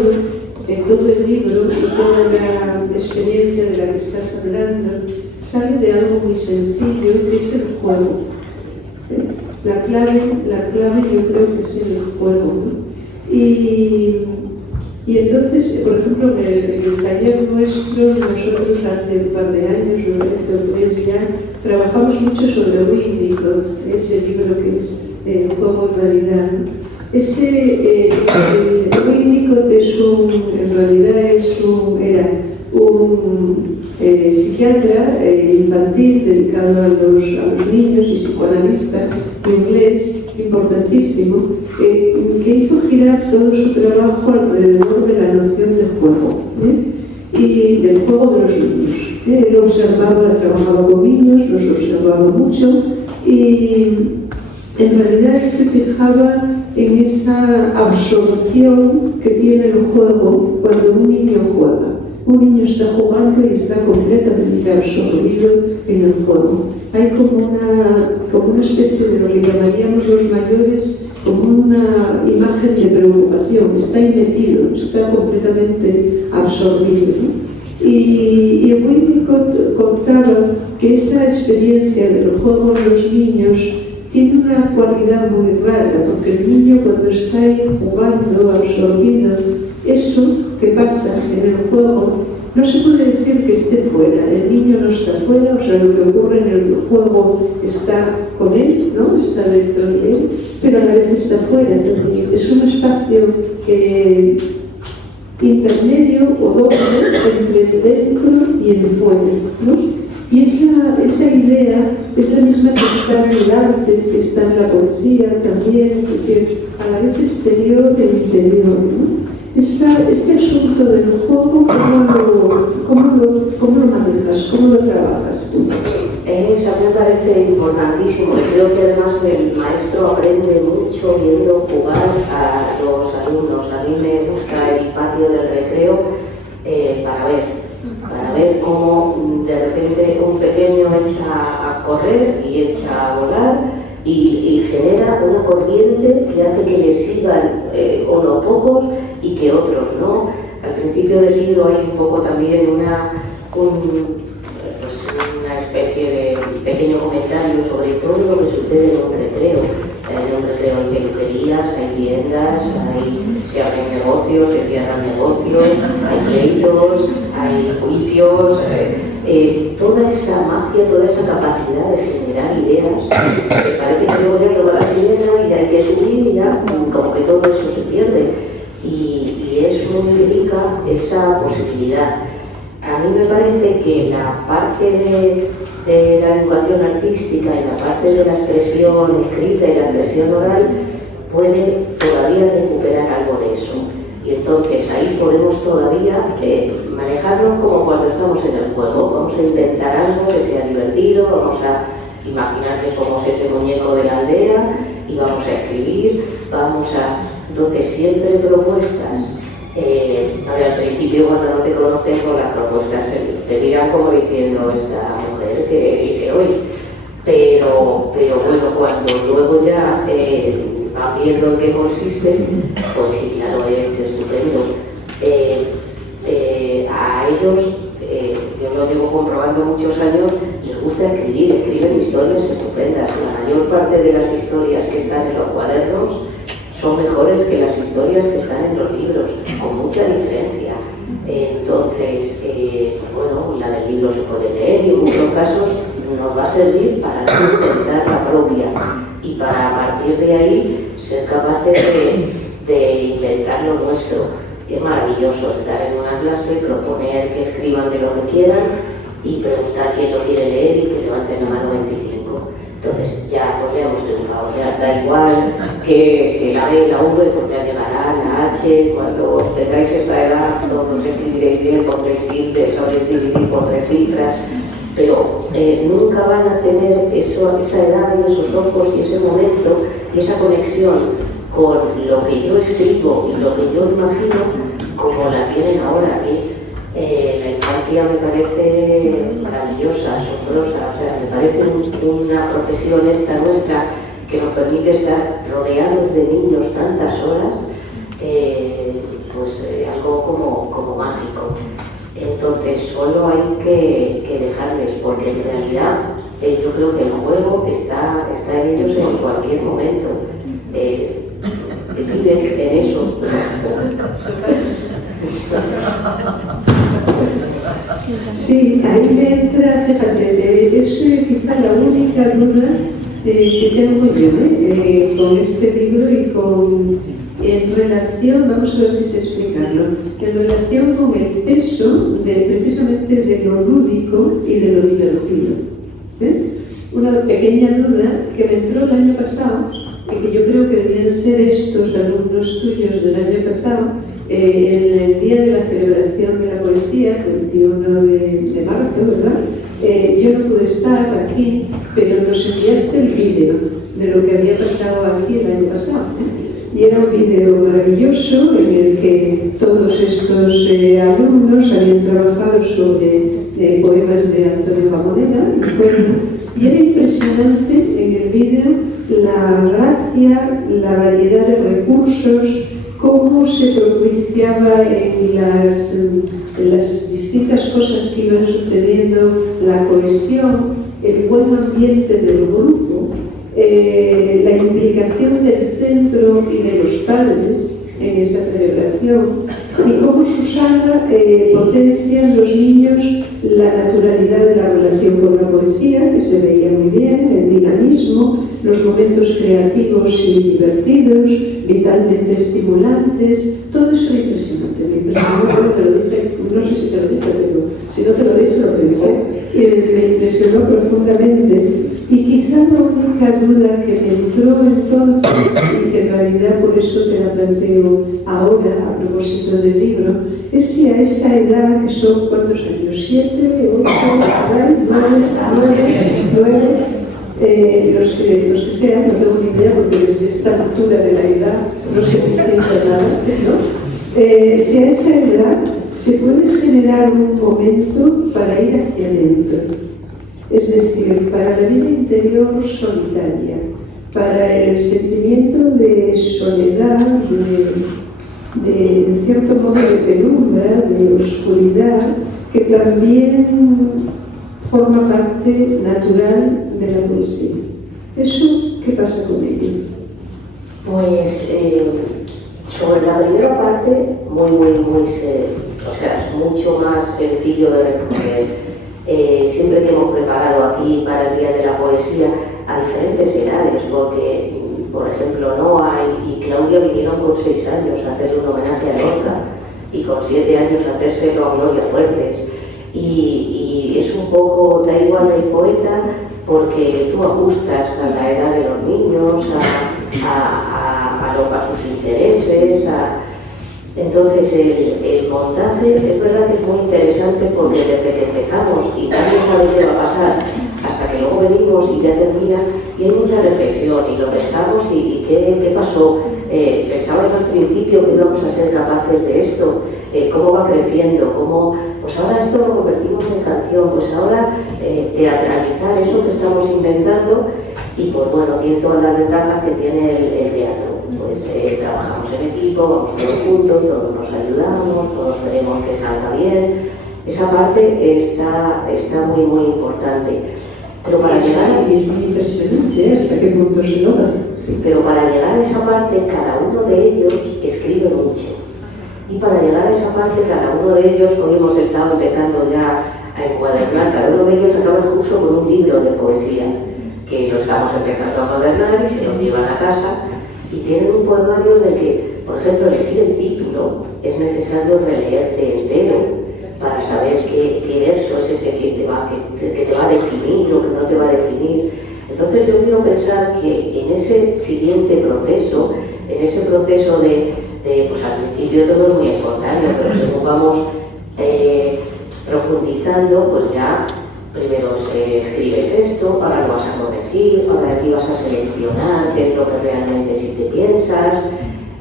el libro y toda la experiencia de la que estás hablando sale de algo muy sencillo, que es el juego. La clave yo creo que es el juego, ¿no? Y entonces, por ejemplo, en el taller nuestro, nosotros hace un par de años, o hace 3 ya, trabajamos mucho sobre Winnicott, ese libro que es Juego en realidad, ¿no? Winnicott en realidad era un psiquiatra infantil dedicado a los niños y psicoanalista inglés importantísimo, que hizo girar todo su trabajo alrededor de la noción de juego, y del juego de los niños. Él trabajaba con niños, los observaba mucho, y en realidad él se fijaba en esa absorción que tiene el juego cuando un niño juega. Un niño está jugando y está completamente absorbido en el juego. Hay como una especie de lo que llamaríamos los mayores, como una imagen de preocupación. Está ahí metido, está completamente absorbido, ¿no? Y Winnicott contaba que esa experiencia del juego en los niños tiene una cualidad muy rara, porque el niño cuando está ahí jugando, absorbido, eso que pasa en el juego, no se puede decir que esté fuera, el niño no está fuera, o sea, lo que ocurre en el juego está con él, ¿no? Está dentro de él, pero a la vez está fuera, es un espacio intermedio o doble entre el dentro y el fuera, ¿no? Y esa idea es la misma que está en el arte, que está en la poesía también, es decir, a la vez exterior e interior, ¿no? Este asunto del juego, ¿cómo lo manejas? ¿Cómo lo trabajas tú? Eso a mí me parece importantísimo y creo que además el maestro aprende mucho viendo jugar a los alumnos. A mí me gusta el patio del recreo para ver cómo de repente un pequeño echa a correr y echa a volar y genera una corriente que hace que le sigan unos pocos y que otros no. Al principio del libro hay un poco también una especie de pequeño comentario sobre todo lo que sucede en un recreo. En un recreo hay peluquerías, hay tiendas, se abren negocios, se cierran negocios, hay pleitos, hay juicios, toda esa magia, toda esa capacidad de generar ideas, que parece que luego ya toda la sirena y hay que subir y ya como que todo eso se pierde. Y es muy rica esa posibilidad. A mí me parece que la parte de la educación artística y la parte de la expresión escrita y la expresión oral puede todavía recuperar algo de eso. Y entonces ahí podemos todavía manejarnos como cuando estamos en el juego. Vamos a inventar algo que sea divertido, vamos a imaginar que somos ese muñeco de la aldea y vamos a escribir, entonces siempre propuestas. Al principio cuando no te conocen con las propuestas te miran como diciendo esta mujer que dice hoy, pero bueno, cuando luego ya van viendo en qué consiste, pues sí, claro, es estupendo. A ellos, yo lo llevo comprobando muchos años, les gusta escriben historias estupendas. La mayor parte de las historias que están en los cuadernos son mejores que las historias que están en los libros, con mucha diferencia. Entonces, bueno, la del libro se puede leer y en muchos casos nos va a servir para inventar la propia y para a partir de ahí ser capaces de inventar lo nuestro. Es maravilloso estar en una clase, proponer que escriban de lo que quieran y preguntar quién lo quiere leer y que levanten la mano 25. Entonces ya hemos triunfado, ya da igual que la B y la V, pues ya llegará la H. Cuando tengáis esta edad todos escribiréis bien por 3 tildes, sabréis dividir por 3 cifras, pero nunca van a tener esa edad y esos ojos y ese momento y esa conexión con lo que yo escribo y lo que yo imagino como la tienen ahora. La infancia me parece maravillosa, asombrosa, o sea, me parece una profesión esta nuestra que nos permite estar rodeados de niños tantas horas, algo como mágico. Entonces solo hay que dejarles, porque en realidad yo creo que el juego está en ellos en cualquier momento. Viven en eso. Sí, ahí me entra, fíjate, es quizá la única duda que tengo yo con este libro y en relación, vamos a ver si sé explicarlo, en relación con el peso precisamente de lo lúdico y de lo divertido. Una pequeña duda que me entró el año pasado, y que yo creo que debían ser estos alumnos tuyos del año pasado, en el día de la celebración de la poesía, el 21 de marzo, ¿verdad? Yo no pude estar aquí, pero nos enviaste el vídeo de lo que había pasado aquí el año pasado. Y era un vídeo maravilloso en el que todos estos alumnos habían trabajado sobre poemas de Antonio Vamonera, y era impresionante en el vídeo la gracia, la variedad de recursos, cómo se propiciaba en las distintas cosas que iban sucediendo, la cohesión, el buen ambiente del grupo, la implicación del centro y de los padres en esa celebración, y cómo Susana potencia en los niños la naturalidad de la relación con la poesía, que se veía muy bien, el dinamismo, los momentos creativos y divertidos, vitalmente estimulantes. Todo eso era impresionante, me impresionó cuando te lo dije, no sé si te lo dije, pero si no te lo dije lo pensé, y me impresionó profundamente. Y quizá la única duda que me entró entonces, y que en realidad por eso te la planteo ahora a propósito del libro, es si a esa edad, que son ¿cuántos años? 7, 8, 9, los que sean, no tengo ni idea porque desde esta altura de la edad no se distingue nada, ¿no? Si a esa edad se puede generar un momento para ir hacia adentro, es decir, para la vida interior solitaria, para el sentimiento de soledad, de en cierto modo de penumbra, de oscuridad, que también forma parte natural de la poesía. ¿Eso qué pasa con ello? Pues sobre la primera parte, o sea, es mucho más sencillo de responder. Siempre que hemos preparado aquí para el Día de la Poesía a diferentes edades, porque, por ejemplo, Noa y Claudia vinieron con 6 años a hacerle un homenaje a Lorca y con 7 años a hacérselo a Gloria Fuertes. Y es un poco, da igual el poeta, porque tú ajustas a la edad de los niños, a sus intereses, entonces el montaje es verdad que es muy interesante porque desde que empezamos y nadie sabe qué va a pasar hasta que luego venimos y ya termina, y hay mucha reflexión y lo pensamos y qué pasó. Pensabais al principio que íbamos a ser capaces de esto, cómo va creciendo, pues ahora esto lo convertimos en canción, pues ahora teatralizar eso que estamos inventando, y pues bueno, tiene todas las ventajas que tiene el teatro. Pues trabajamos en equipo, vamos todos juntos, todos nos ayudamos, todos queremos que salga bien. Esa parte está muy importante. Pero para llegar es muy impresionante hasta qué punto se logra. Sí, pero para llegar a esa parte, cada uno de ellos escribe mucho. Y para llegar a esa parte, cada uno de ellos, hoy hemos estado empezando ya a encuadernar, cada uno de ellos acaba el curso con un libro de poesía, que lo estamos empezando a encuadernar y se lo llevan a casa. Y tienen un poemario en el que, por ejemplo, elegir el título es necesario releerte entero para saber qué verso es ese que te va a definir o que no te va a definir. Entonces yo quiero pensar que en ese siguiente proceso, en ese proceso pues al principio todo es muy espontáneo, pero según vamos profundizando, pues ya primero escribes esto, ahora lo vas a corregir, ahora aquí vas a seleccionar qué es lo que realmente sí te piensas.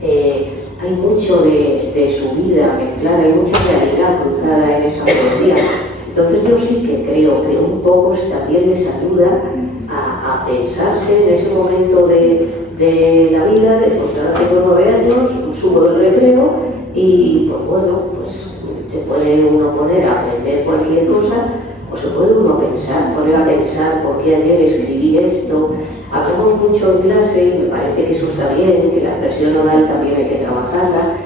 Hay mucho de su vida mezclada, hay mucha realidad cruzada en esa poesía. Entonces yo sí que creo que un poco también les ayuda a pensarse en ese momento de la vida, de pues ahora tengo 9 años, subo del recreo y pues bueno, pues puede uno poner a aprender cualquier cosa, o se puede uno poner a pensar por qué ayer escribí esto. Hablamos mucho en clase, y me parece que eso está bien, que la expresión oral también hay que trabajarla,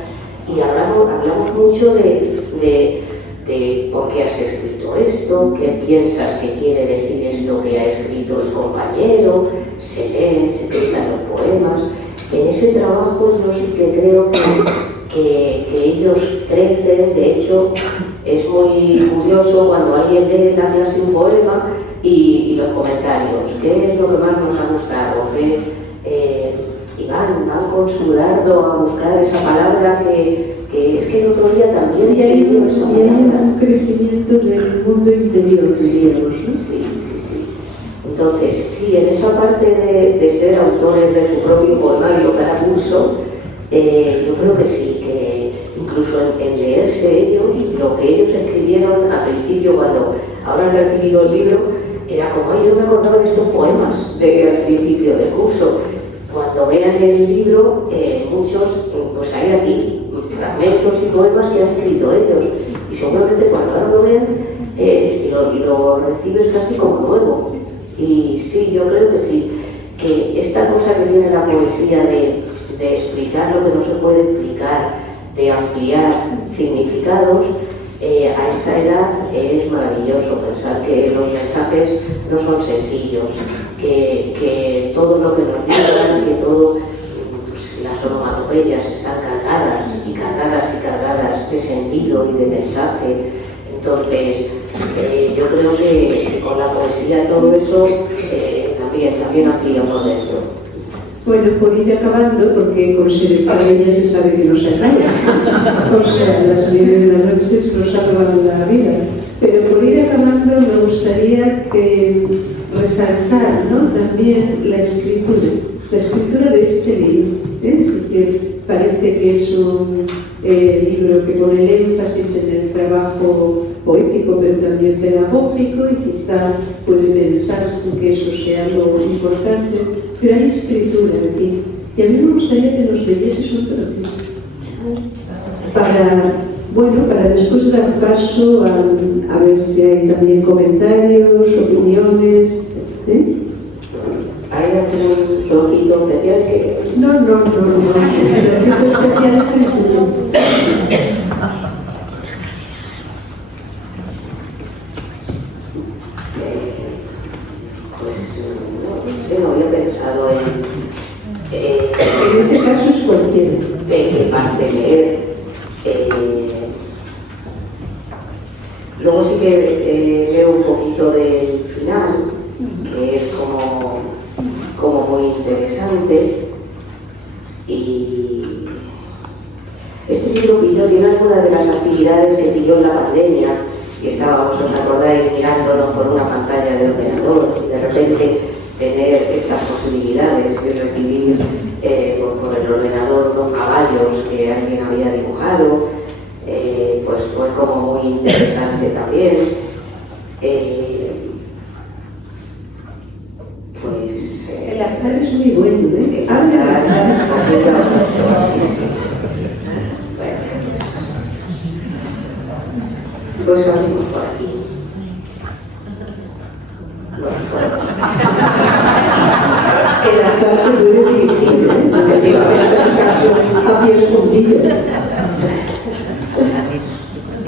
y hablamos mucho de por qué has escrito esto, qué piensas que quiere decir esto que ha escrito el compañero, se leen, se cruzan los poemas. En ese trabajo yo sí que creo que ellos crecen. De hecho, es muy curioso cuando alguien lee en la clase un poema y los comentarios, qué es lo que más nos ha gustado, y van con su dardo a buscar esa palabra que es que el otro día también y hay un crecimiento del mundo interior, diríamos, ¿no? Sí. Entonces, sí, en esa parte de ser autores de su propio poemario cada curso, yo creo que sí, que incluso en leerse ellos, lo que ellos escribieron al principio, cuando ahora han recibido el libro, era como, yo no me acordaba de estos poemas al principio del curso. Cuando vean el libro, muchos, pues hay aquí fragmentos y poemas que han escrito ellos, y seguramente cuando ahora lo vean, lo recibes casi como nuevo. Y sí, yo creo que sí, que esta cosa que tiene la poesía de explicar lo que no se puede explicar, de ampliar significados, a esta edad es maravilloso pensar que los mensajes no son sencillos, que todo lo que nos digan, que todo, pues, las onomatopeyas están cargadas de sentido y de mensaje. Entonces, yo creo que con la poesía todo eso también amplía por dentro. Bueno, por ir acabando, porque con selección ella se sabe que no se acaba. O sea, las 9 de la noche se nos acaban la vida. Pero por ir acabando me gustaría resaltar, ¿no?, también la escritura de este libro. Es decir, parece que es un libro que pone el énfasis en el trabajo poético, pero también pedagógico, y quizá puede pensarse que eso sea lo importante, pero hay escritura aquí. Y a mí me gustaría que nos leyese un trocito para después dar paso a ver si hay también comentarios, opiniones. ¿Hay algún trocito especial que...? No. El trocito especial es el tuyo. No había pensado en ese caso es cualquiera. De qué parte leer. Luego sí que leo un poquito del final, que es como muy interesante. Y este libro tiene algunas de las actividades que pilló en la pandemia, y estábamos, os acordáis, mirándonos por una pantalla de ordenador, y de repente tener estas posibilidades y recibir por el ordenador los caballos que alguien había dibujado, pues fue como muy interesante también. El azar es muy bueno, ¿eh? El azar, pues abrimos por aquí. El azar se puede dirigir, porque va a hacer caso a pies juntillos.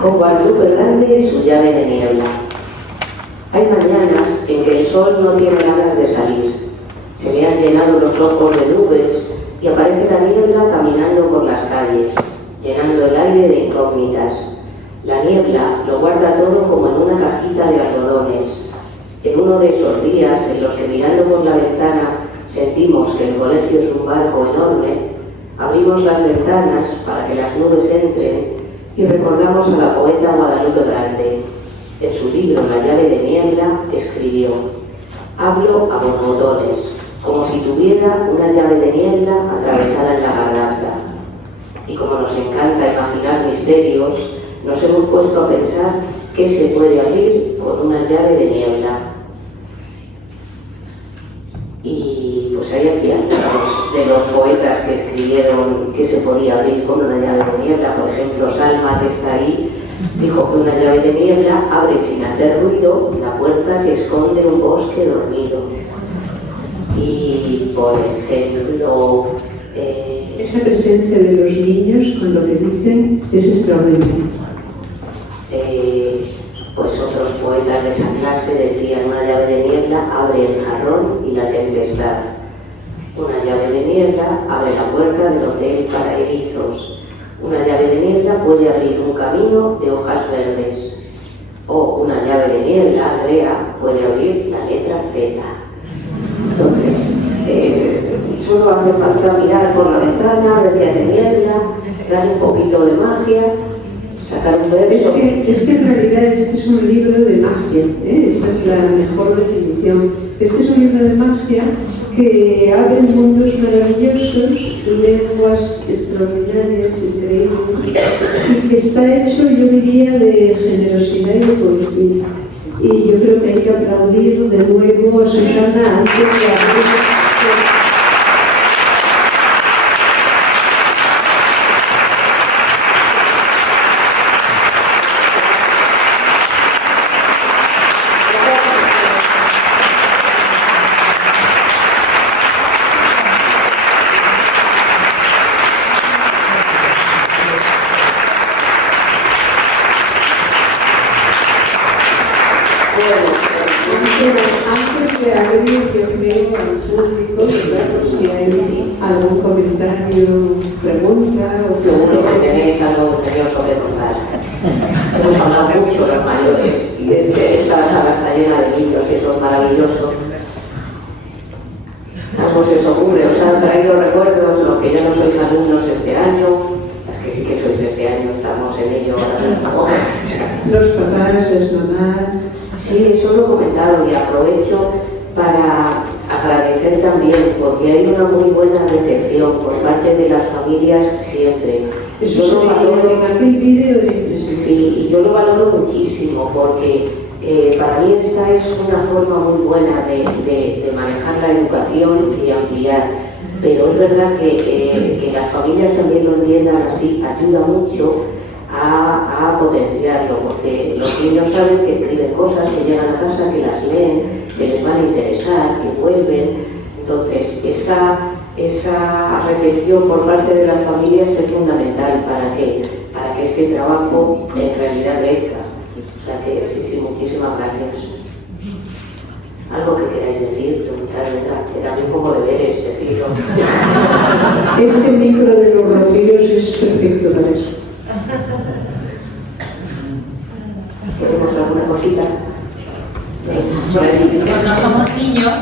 Con Guadalupe grande su llave de niebla. Hay mañanas en que el sol no tiene ganas de salir. Se me han llenado los ojos de nubes y aparece la niebla caminando por las calles, llenando el aire de incógnitas. La niebla lo guarda todo como en una cajita de algodones. En uno de esos días en los que mirando por la ventana sentimos que el colegio es un barco enorme, abrimos las ventanas para que las nubes entren y recordamos a la poeta Guadalupe Grande. En su libro La llave de niebla escribió: hablo a borbotones, como si tuviera una llave de niebla atravesada en la garganta. Y como nos encanta imaginar misterios, nos hemos puesto a pensar qué se puede abrir con una llave de niebla. Y pues hay aquí de los poetas que escribieron que se podía abrir con una llave de niebla. Por ejemplo, Salma, que está ahí, Dijo que una llave de niebla abre sin hacer ruido la puerta que esconde un bosque dormido. Y, por ejemplo, esa presencia de los niños con lo que dicen es extraordinaria. Pues otros poetas de esa clase decían: una llave de niebla abre el jarrón y la tempestad. Una llave de niebla abre la puerta del hotel Paraísos. Una llave de niebla puede abrir un camino de hojas verdes. O una llave de niebla, Andrea, puede abrir la letra Z. Entonces, solo hace falta mirar por la ventana, ver que hace niebla, darle un poquito de magia, sacar un verso. Es que en realidad este es un libro de magia, ¿eh? Esa es la mejor definición. Este es un libro de magia que abre mundos maravillosos, lenguas extraordinarias, increíbles, y que está hecho, yo diría, de generosidad y de poesía. Y yo creo que hay que aplaudir de nuevo a Susana antes de abrir. Antes de abrir, yo creo, al público, si hay algún comentario, pregunta o... Seguro que tenéis algo sobre contar. Hemos hablado mucho los mayores y esta sala está llena de niños y eso es maravilloso. Algo se os ocurre, os han traído recuerdos, los que ya no sois alumnos este año, las que sí que sois este año, estamos en ello ahora mismo. Los papás, las mamás... Sí, eso lo he comentado y aprovecho para agradecer también, porque hay una muy buena recepción por parte de las familias siempre. Eso se veía en aquel vídeo de... Sí, y yo lo valoro muchísimo porque para mí esta es una forma muy buena de manejar la educación y ampliar. Pero es verdad que las familias también lo entiendan así, ayuda mucho a potenciarlo, porque los niños saben que escriben cosas, que llegan a casa, que las leen, que les van a interesar, que vuelven. Entonces, esa recepción por parte de las familias es fundamental para que este trabajo en realidad crezca. O sea que sí, muchísimas gracias. Algo que queráis decir, preguntar, que también como deberes decirlo. Este micro de los vampiros es perfecto para eso. ¿Queremos alguna cosita? No somos niños.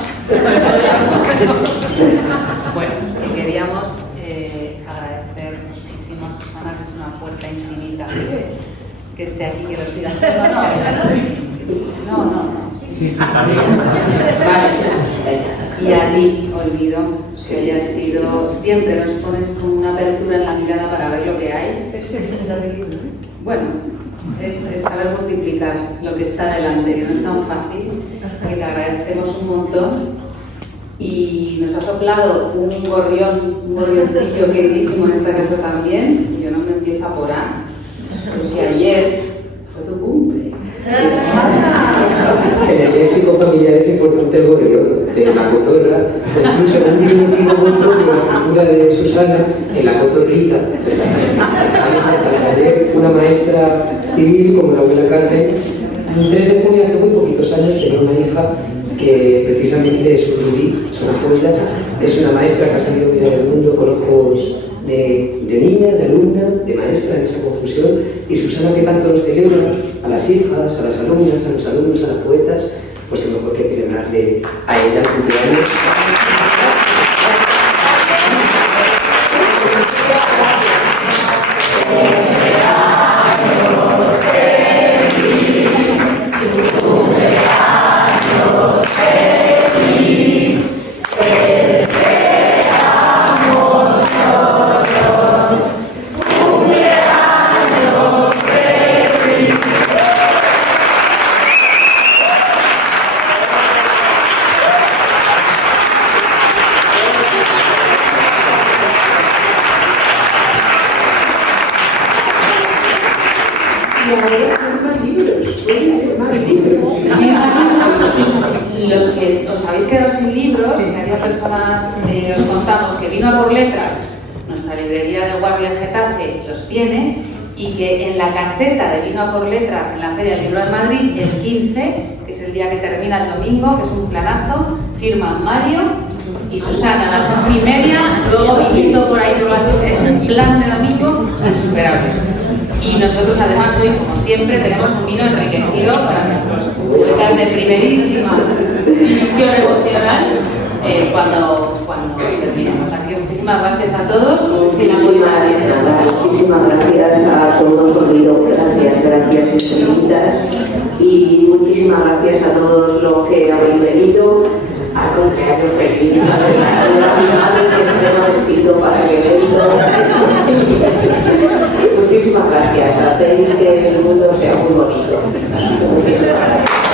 Bueno, queríamos agradecer muchísimo a Susana, que es una puerta infinita, que esté aquí, que lo siga haciendo. No. Sí. Vale. Y a ti, Olvido, que hayas sido, siempre nos pones con una apertura en la mirada para ver lo que hay. Bueno, es saber multiplicar lo que está delante, que no es tan fácil, que te agradecemos un montón. Y nos ha soplado un gorrioncillo queridísimo en esta casa también. Yo no me empiezo a apurar, porque ayer fue tu cumple. En el léxico familiar es importante el gorrión, de la cotorra, incluso en un diminutivo muy propio, la cultura de Susana, en la cotorrita. Ayer una maestra civil, como la abuela Carmen, el 3 de junio, hace muy poquitos años, tenía una hija que precisamente es un rubí, es una joya, es una maestra que ha salido mirar el mundo con ojos de niña, de alumna, de maestra, en esa confusión, y Susana, que tanto nos celebra a las hijas, a las alumnas, a los alumnos, a las poetas, pues que mejor que celebrarle a ella el cumpleaños. más libros, más libros. Los que os habéis quedado sin libros, que había personas, os contamos que Vino a por Letras, nuestra librería de Guardia Getafe, los tiene, y que en la caseta de Vino a por Letras, en la Feria del Libro de Madrid, el 15, que es el día que termina el domingo, que es un planazo, firman Mario y Susana a las 11:30, luego viniendo por ahí por las... Es un plan de domingo insuperable. Y nosotros además hoy, como siempre, tenemos un vino enriquecido para nuestros poetas de primerísima división emocional cuando terminemos. Así que muchísimas gracias a todos. Muchísimas gracias a todos, Olvido, gracias infinitas. Y muchísimas gracias a todos los que habéis venido al cumpleaños feliz, a las madres que se han escrito para el evento. Muchísimas gracias, hacéis que el mundo sea muy bonito. Muchísimas gracias.